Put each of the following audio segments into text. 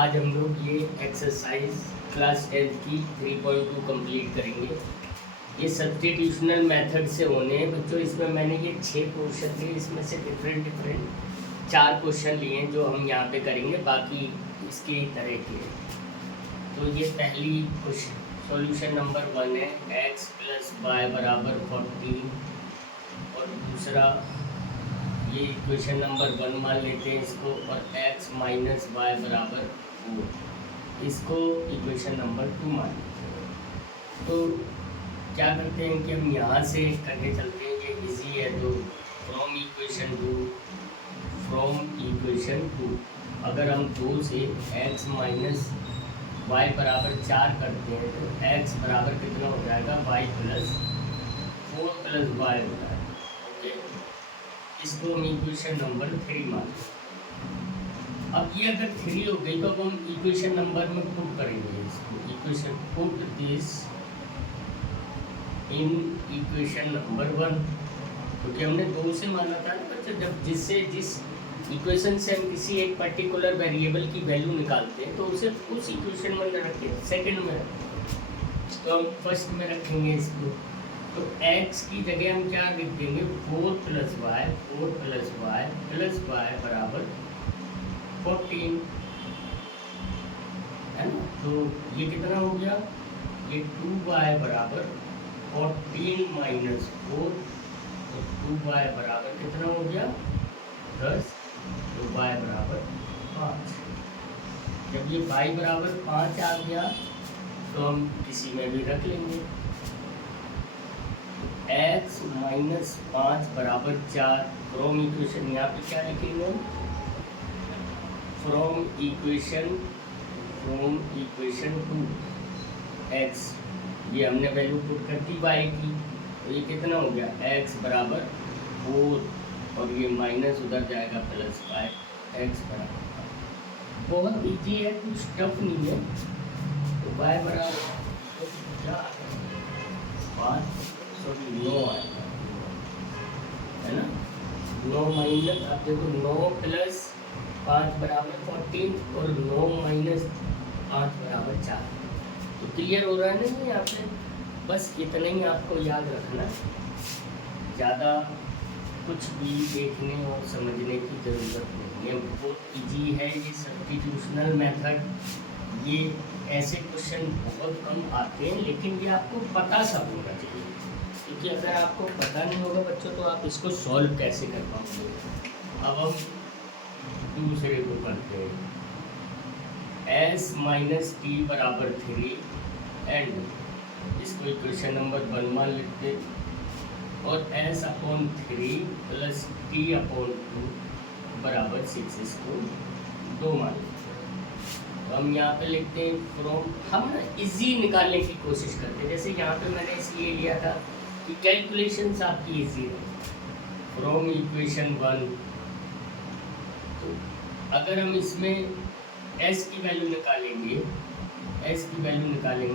आज हम लोग ये एक्सरसाइज क्लास 10 की 3.2 कंप्लीट करेंगे। ये सब्स्टिट्यूशनल मेथड से होने हैं बच्चों। इसमें मैंने ये 6 क्वेश्चन लिए, इसमें से डिफरेंट 4 क्वेश्चन लिए हैं जो हम यहाँ पे करेंगे, बाकी इसके तरह के हैं। तो ये पहली क्वेश्चन सॉल्यूशन नंबर 1 है, x + y = 14। और दूसरा ये इक्वेशन नंबर 1 मान लेते हैं इसको, और x - y = 4 इसको इक्वेशन नंबर 2 मान लेते हैं। तो क्या करते हैं कि हम यहाँ से करके चलते हैं, ये इजी है। तो फ्रॉम इक्वेशन 2 अगर हम 2 से x - y = 4 करते हैं तो x बराबर कितना हो जाएगा, y + 4 + y होता है। ओके, इसको हम इक्वेशन नंबर 3 मानते हैं। अब ये अगर 3 हो गई तो अब हम इक्वेशन नंबर में पुट करेंगे इसको। Equation put this in equation number 1, क्योंकि हमने 2 से माना था ना बच्चे। जब जिस इक्वेशन से हम किसी एक पर्टिकुलर वेरिएबल की वैल्यू निकालते हैं तो उसे उस इक्वेशन में रख के सेकेंड में रखें। तो हम फर्स्ट में रखेंगे इसको। तो x की जगह हम क्या लिख देंगे, 4 + y + y बराबर 14 है ना। तो ये कितना हो गया, ये 2y बराबर 14 - 4, तो 2y बराबर कितना हो गया, 10। तो y बराबर 5। जब ये y बराबर 5 आ गया तो हम किसी में भी रख लेंगे। x - 5 = 4 फ्रॉम इक्वेशन, यहाँ पे क्या लिखेंगे हम, फ्रॉम इक्वेशन 2 x, ये हमने वैल्यू पुट कर दी y की, तो ये कितना हो गया, x बराबर 4 और ये माइनस उधर जाएगा +5, x बराबर 5। बहुत ईजी है, कुछ टफ नहीं है। तो y बराबर 9 आएगा, है ना। 9 माइनस, आप देखो 9 + 5 = 14 और 9 - 5 = 4। तो क्लियर हो रहा है ना यहाँ पे। बस इतना ही आपको याद रखना, ज़्यादा कुछ भी देखने और समझने की ज़रूरत नहीं है। बहुत इजी है ये सब्स्टिट्यूशनल मेथड। ये ऐसे क्वेश्चन बहुत कम आते हैं, लेकिन ये आपको पता सब होना चाहिए, क्योंकि अगर आपको पता नहीं होगा बच्चों तो आप इसको सॉल्व कैसे कर पाओगे। अब हम दूसरे को करते हैं, s - t = 3 एंड इसको इक्वेशन नंबर 1 मान लेते हैं, और s/3 + t/2 = 6 इसको 2 मान लेते हैं। तो हम यहाँ पे लिखते हैं फ्रॉम, हम ना इजी निकालने की कोशिश करते हैं। जैसे यहाँ पे मैंने इसलिए लिया था कि कैलकुलेशंस आपकी इजी है। फ्रॉम इक्वेशन 1, तो अगर हम इसमें s की वैल्यू निकालेंगे,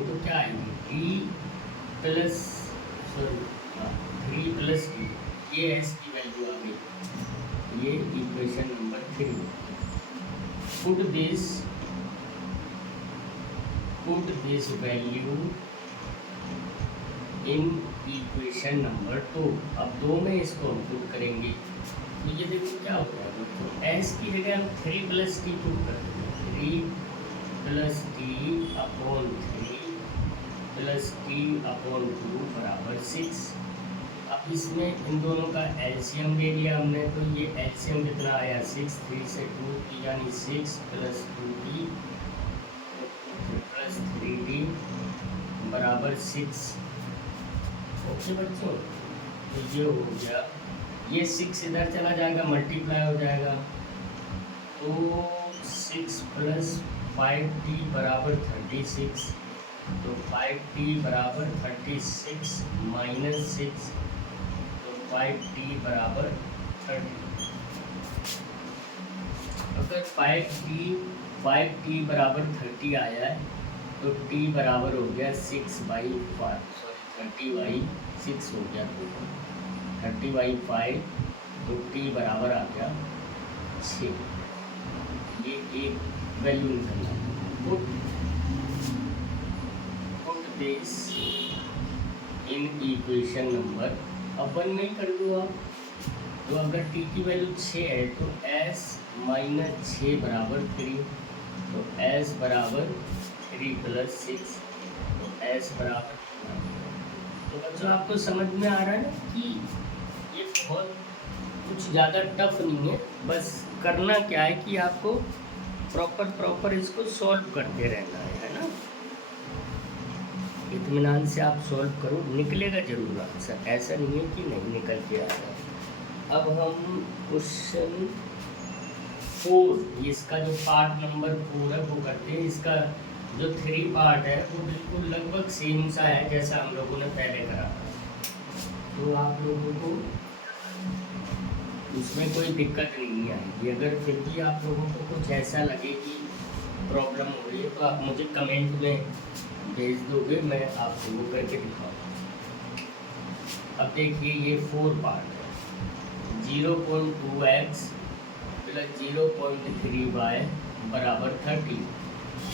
तो क्या आएगी, 3 + t, ये s की वैल्यू आ गई। ये equation number 3। Put this value in equation number 2। अब 2 में इसको हम पुट करेंगे, तो ये देखो क्या हो रहा है। तो s की जगह हम 3 + t पुट कर देंगे, 3 + t/3 + t/2 = 6। अब इसमें इन दोनों का एलसीएम ले लिया हमने, तो ये एलसीएम कितना आया, 6, 3 से 2 यानी 6 + 2t + 3t = 6। ओके बच्चों, तो ये हो गया। ये 6 इधर चला जाएगा, मल्टीप्लाई हो जाएगा, तो 6 + 5t = 36। तो 5t = 36 - 6, तो 5t = 30। अगर 5t = 30 आया है तो t बराबर हो गया 6/5, 30/6 हो गया, 30/5, तो t बराबर आ गया 6। ये एक वैल्यू निकलना है। Put this in equation number, अब 1 नहीं कर दो आप, तो अगर टी की वैल्यू 6 है तो s माइनस 6 बराबर 3, तो s बराबर 3 प्लस 6, तो s बराबर। तो बच्चों आपको समझ में आ रहा है ना कि ये बहुत कुछ ज़्यादा टफ नहीं है, बस करना क्या है कि आपको प्रॉपर इसको सॉल्व करते रहना है ना। इत्मीनान से आप सॉल्व करो, निकलेगा जरूर आंसर, ऐसा नहीं है कि नहीं निकल के आएगा। अब हम क्वेश्चन 4, इसका जो पार्ट नंबर 4 है वो करते हैं। इसका जो 3 पार्ट है वो बिल्कुल लगभग सेम सा है जैसा हम लोगों ने पहले करा था, तो आप लोगों को उसमें कोई दिक्कत नहीं आएगी। अगर फिर भी आप लोगों को कुछ ऐसा लगे कि प्रॉब्लम हो रही है तो आप मुझे कमेंट में भेज दोगे, मैं आपको वो करके दिखाऊंगा। अब देखिए ये 4 पार्ट है। 0.2x प्लस 0.3y बराबर 30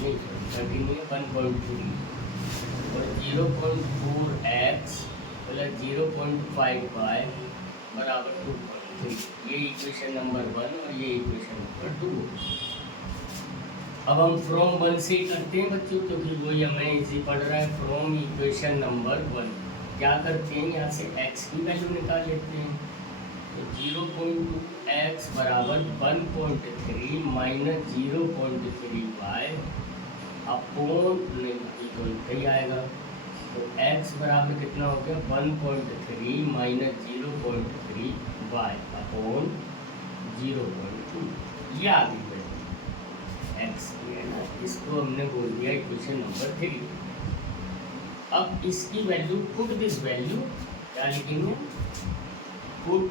नहीं, 30 नहीं है, 1.3, और 0.4x प्लस 0.5y बराबर 2.3। ये इक्वेशन नंबर 1 और ये इक्वेशन नंबर 2। अब हम फ्रॉम 1 से ही करते हैं बच्चों, क्योंकि वो हमें इजी पड़ रहा है। फ्रॉम इक्वेशन नंबर 1 क्या करते हैं, यहाँ से x की वैल्यू निकाल लेते हैं। तो 0.2x बराबर 1.3 माइनस 0.3y अपॉन नहीं आएगा, तो x बराबर कितना हो गया 1.3 माइनस 0.3y अपॉन 0.2। ये आ गई x की है ना, इसको हमने बोल दिया इक्वेशन नंबर 3। अब इसकी वैल्यू, पुट दिस वैल्यू, क्या लिखेंगे, put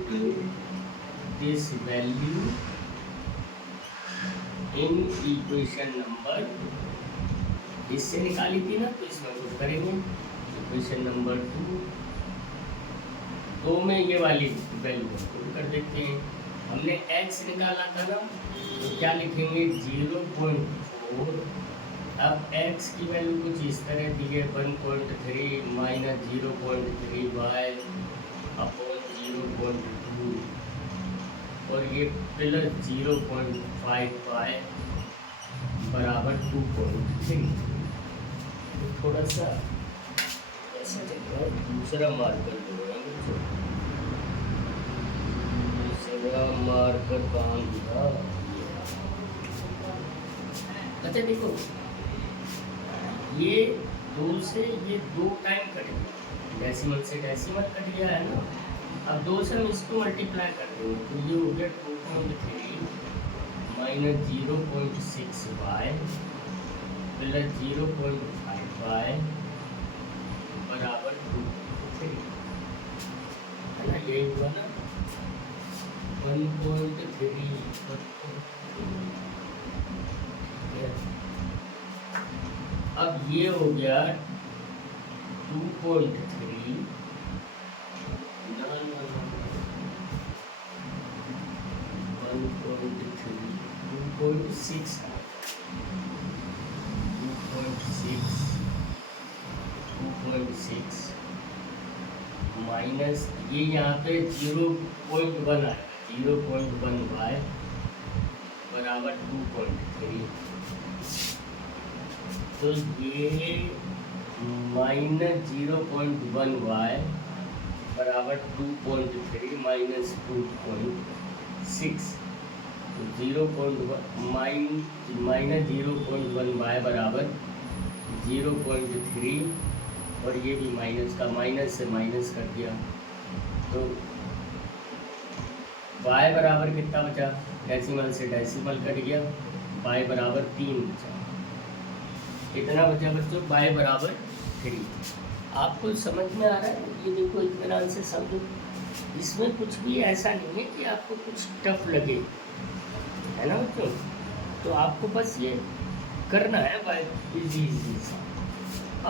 this value in equation number, इससे निकाली थी ना, तो इसमें पुट करेंगे इक्वेशन नंबर 2 में ये वाली वैल्यू पुट कर देते हैं। हमने x निकाला था ना, तो क्या लिखेंगे 0.4। अब x की वैल्यू कुछ इस तरह दी है 1.3 माइनस 0.3y अपॉन 0.2, और ये प्लस 0.5y बराबर 2.3। थोड़ा सा ऐसा लग रहा है, दूसरा मार्कर दो, दूसरा मार्कर कहाँ दिया। अच्छा देखो, ये 2 से ये 2 टाइम कटेगा, डेसिमल से डेसिमल कट गया है ना। अब 2 से हम इसको मल्टीप्लाई कर देंगे, तो ये हो गया 2.3 माइनस 0.6y प्लस 0.5y बराबर 2.3 है ना, यही हुआ ना 1.3। अब ये हो गया 2.3 2.6 माइनस ये यहाँ पे 0.1 आया, 0.1y बराबर 2.3, तो ये माइनस 0.1y बराबर 2.3 माइनस 2.6, तो 0.1 माइनस 0.1y बराबर 0.3, और ये भी माइनस का माइनस से माइनस कर दिया, तो y बराबर कितना बचा, डेसिमल से डेसिमल कट गया, y बराबर 3 बचा। कितना बचा बच्चों, y बराबर 3। आपको समझ में आ रहा है, ये देखो इत्मीनान से समझो, इसमें कुछ भी ऐसा नहीं है कि आपको कुछ टफ लगे, है ना बच्चों। तो आपको बस ये करना है y इजी सा।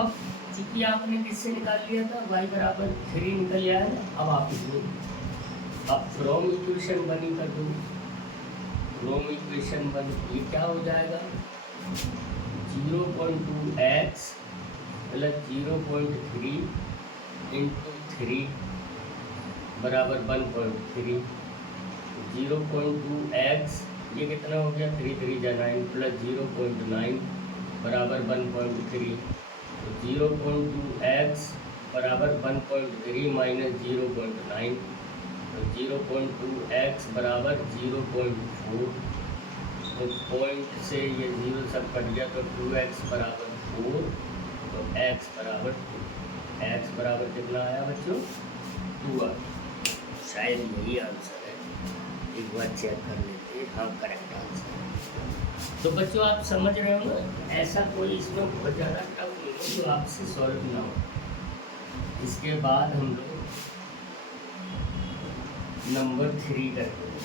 अब चूँकि आपने किससे निकाल लिया था, y बराबर 3 निकल आया है, अब आप इसमें अब फ्रॉम इक्वेशन 1 ही कर दो। फ्रॉम इक्वेशन 1 ये क्या हो जाएगा, 0.2x प्लस 0.3 इंटू 3 बराबर 1.3। 0.2x ये कितना हो गया, 3 3 जा 9 प्लस 0.9 बराबर 1.3। तो 0.2x बराबर 1.3 माइनस 0.9, तो 0.2x बराबर 0.4। तो पॉइंट से ये 0 सब कट गया, तो 2x बराबर 4, तो x बराबर 2। x बराबर कितना आया बच्चों, 2 आ। शायद यही आंसर है, एक बार चेक कर लेते हैं। हाँ, करेक्ट आंसर है। तो बच्चों आप समझ रहे हो ना, ऐसा कोई इसमें बहुत ज़्यादा टफ नहीं है जो आपसे सॉल्व ना हो। इसके बाद हम लोग नंबर 3 करते हैं।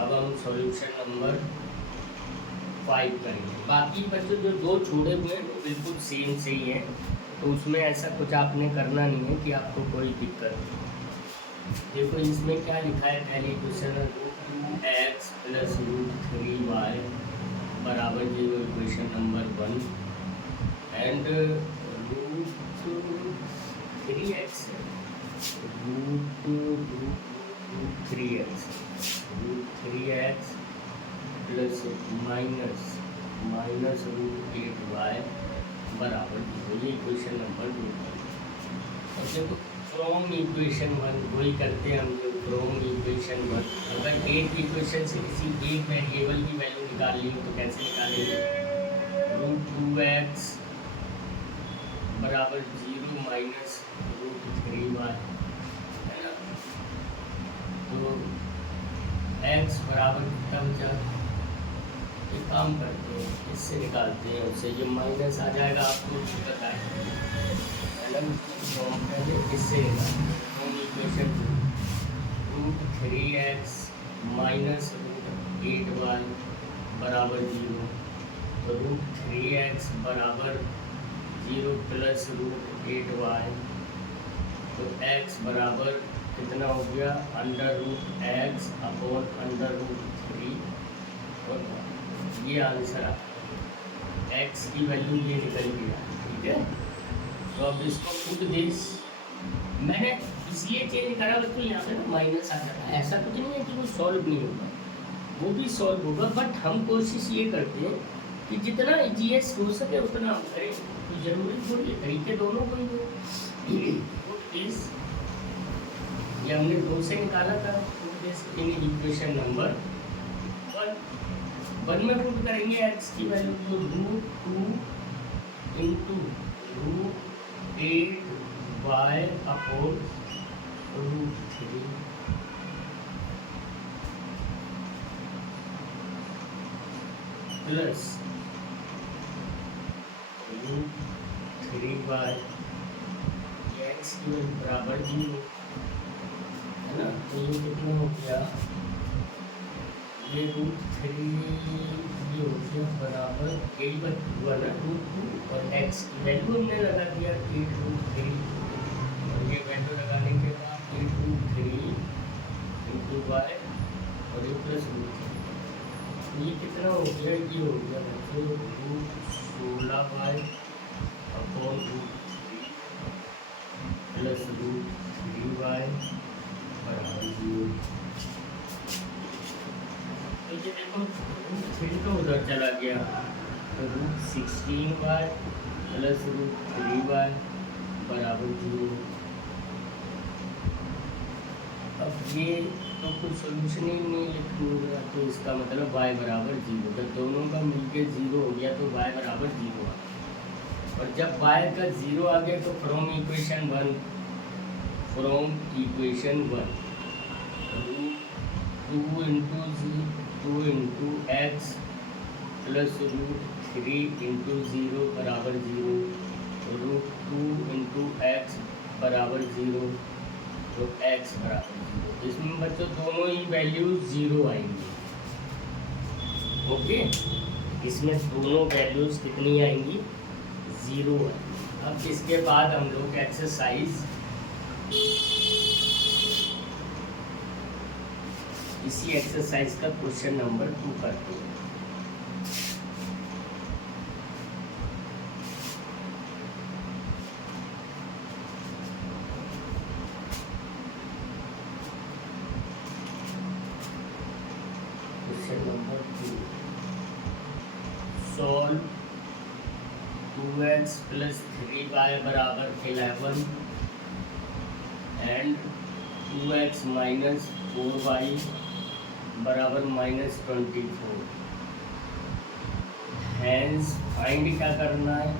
अब हम सॉल्यूशन नंबर 5 करेंगे। बाकी बच्चों जो 2 छोड़े हुए हैं वो बिल्कुल सेम से ही हैं, तो उसमें ऐसा कुछ आपने करना नहीं है कि आपको कोई दिक्कत हो। देखो इसमें क्या लिखा है, पहले क्वेश्चन x प्लस √3y बराबर 0, equation number 1, and √3x √3x plus minus √8y बराबर 0, ये इक्वेशन नंबर 2। और देखो फ्रॉम इक्वेशन 1 वही करते हैं हम लोग, फ्रॉम इक्वेशन 1 अगर 8 इक्वेशन से किसी एक वेरिएबल की वैल्यू निकालनी हो तो कैसे निकालेंगे, √2x बराबर 0 माइनस √3y, है ना। तो x बराबर कितना बचा, एक काम करते हैं इससे निकालते हैं, उससे ये माइनस आ जाएगा, आपको पता है ना। फॉर्म पहले इससे निकालते हैं, इक्वेशन 3x माइनस √8y बराबर 0, तो √3x बराबर 0 प्लस √8y, तो x बराबर कितना हो गया, √x अपॉन √3, और ये आंसर x की वैल्यू ये निकल गया, ठीक है। तो अब इसको खुद दिस मैंने इसलिए चेंज करा बच्चों, यहाँ पे ना माइनस आ जाता है। ऐसा कुछ नहीं है कि वो सॉल्व नहीं होगा, वो भी सॉल्व होगा, बट हम कोशिश ये करते हैं कि जितना ईजीएस्ट हो सके उतना हम करें। तो जरूरी थोड़ी तरीके दोनों को ही इस ये हमने 2 से निकाला था, इन इक्वेशन नंबर 1 में पुट करेंगे x की वैल्यू, तो √2 into √8y upon √3 plus √3y, x की वैल्यू बराबर 0, है ना। तो ये कितना हो गया, ये √3 ये हो गया बराबर यही बात हुआ ना, √2 और x की वैल्यू हमने लगा दिया 8√3, और ये वैल्यू लगाने के बाद 8√3 इंटू वाई और ये प्लस √3, ये कितना हो गया, ये हो गया बच्चों √16y अपॉन √3 प्लस √3y बराबर 0। तो ये देखो √3 तो उधर चला गया, तो √16y प्लस √3y बराबर 0। अब ये तो कुछ सोल्यूशन ही नहीं लिखूँगा, तो इसका मतलब y बराबर 0, जब दोनों का मिलके 0 हो गया तो y बराबर 0 आ गया। और जब y का 0 आ गया तो from equation 1 2 into x plus √3 into 0 बराबर 0, √2 इंटू x बराबर 0, तो x बराबर 0। इसमें बच्चों दोनों ही वैल्यू 0 आएंगी, ओके, इसमें दोनों वैल्यूज कितनी आएंगी, 0 है। अब इसके बाद हम लोग एक्सरसाइज इसी एक्सरसाइज का क्वेश्चन नंबर 2 करते हैं। Question number 2, solve 2x + 3y = 11 and 2x - 4y = -24। Hence find क्या करना है,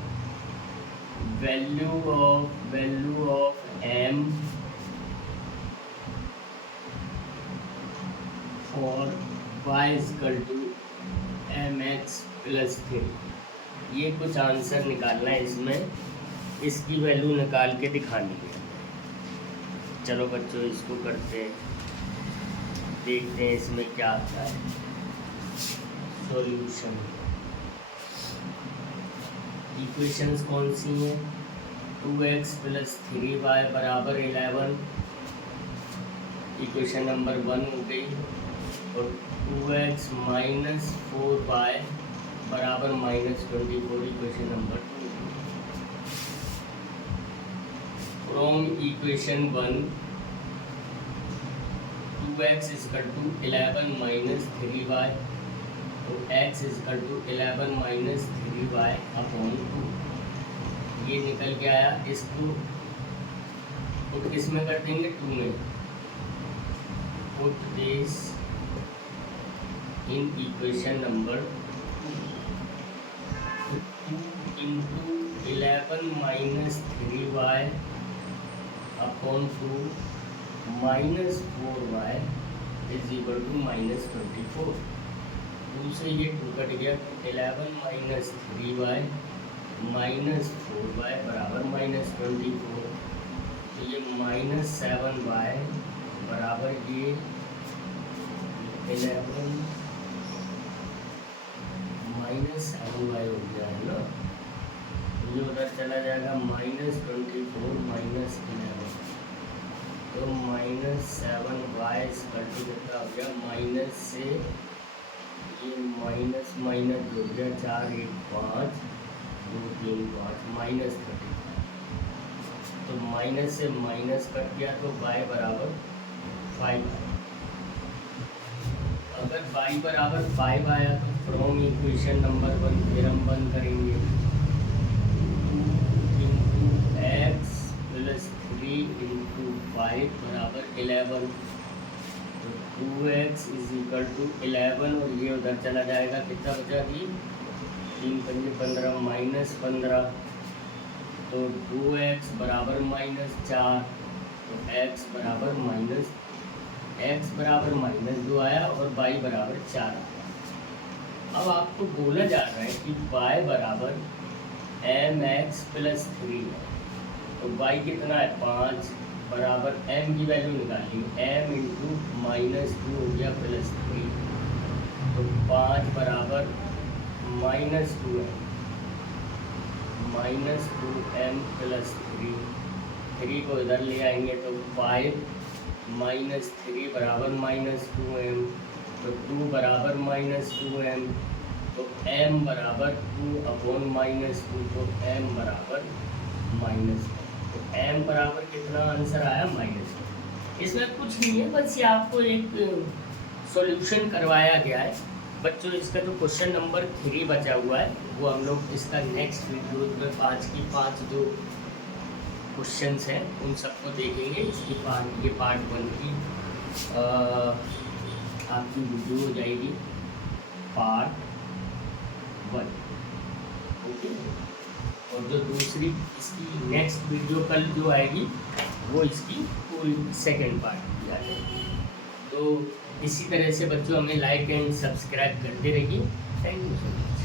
value of m for y = mx + 3। ये कुछ आंसर निकालना है, इसमें इसकी वैल्यू निकाल के दिखानी है। चलो बच्चों इसको करते हैं, देखते हैं इसमें क्या आता है सॉल्यूशन। इक्वेशंस कौन सी हैं, 2x + 3y = 11, इक्वेशन नंबर 1 हो गई, और 2x - 4y = -24, equation number 2। From equation 1, 2x = 11 - 3y, तो x = 11 - 3y अपॉन 2, ये निकल के आया। इसको पुट किस में कर देंगे, 2 में। Put this in equation number 2, 2 × 11 - 3y upon 2 -4y = -24। 2 से ये 2 कट गया, 11 - 3y -4y = -24, तो ये -7y बराबर ये 11 -7y हो गया है ना, ये उधर चला जाएगा, -24 - 11, तो -7y कितना हो गया, माइनस से ये माइनस हो गया, 4 1 5 2 3 5 -35, तो माइनस से माइनस कट गया, तो y = 5। अगर y = 5 आया तो फ्रॉम इक्वेशन नंबर 1 फिर हम बंद करेंगे, 2 × x + 3 × 5 = 11, तो 2x = 11, और ये उधर चला जाएगा, कितना बचा कि 3 × 5 = 15 -15, तो 2x = -4, तो x -2 आया और y = 4 आया। अब आपको बोला जा रहा है कि y = mx + 3 है, तो y कितना है, 5 बराबर m की वैल्यू निकाली, m × -2 हो गया +3, तो 5 बराबर -2m + 3, 3 को इधर ले आएंगे तो 5 - 3 बराबर -2m, तो 2 बराबर -2m, तो m = 2 अपॉन -2, तो m = -1, तो m बराबर कितना आंसर आया, -1। इसमें कुछ नहीं है, बस ये आपको एक सॉल्यूशन करवाया गया है बच्चों। इसका तो क्वेश्चन नंबर 3 बचा हुआ है, वो हम लोग इसका नेक्स्ट वीडियो में 5 जो क्वेश्चंस हैं उन सबको देखेंगे। इसकी पार्ट 1 की आपकी वीडियो हो जाएगी, पार्ट 1, ओके। और जो दूसरी इसकी नेक्स्ट वीडियो कल जो आएगी वो इसकी पूरी सेकंड पार्ट की आ जाएगी। तो इसी तरह से बच्चों हमें लाइक एंड सब्सक्राइब करते रहिए। Thank you so much.